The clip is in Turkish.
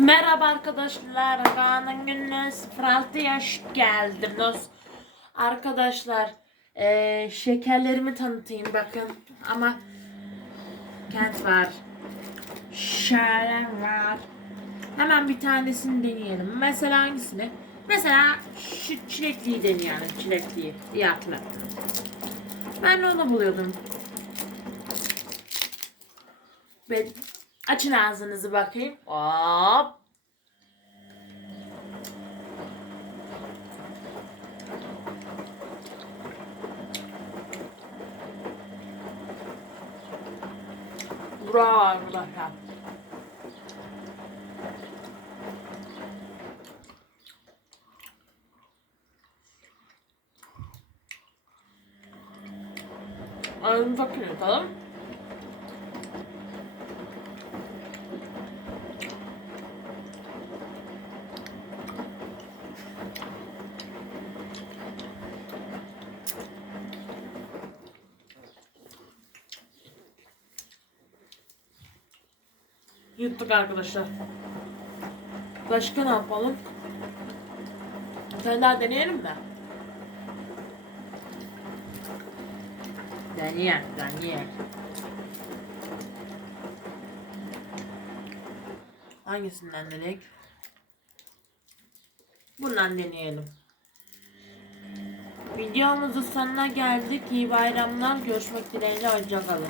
Merhaba arkadaşlar. Kaan'ın gününe 06 yaş geldim. Arkadaşlar eee, şekerlerimi tanıtayım bakın. Ama kent var. Şöyle var. Hemen bir tanesini deneyelim. Mesela hangisini? Mesela şu çilekliyi deneyelim. Çilekliyi. İyi hatırlattın. Ben onu buluyordum. Ve açın ağzınızı bakayım. Hop. Bravo arkadaşlar. Ayın bakın bakalım. Yuttuk arkadaşlar. Başka ne yapalım? Bir tane daha deneyelim mi? Deneyelim, deneyelim. Hangisinden deneyelim? Bundan deneyelim. Videomuzun sonuna geldik. İyi bayramlar. Görüşmek dileğiyle. Hoşçakalın.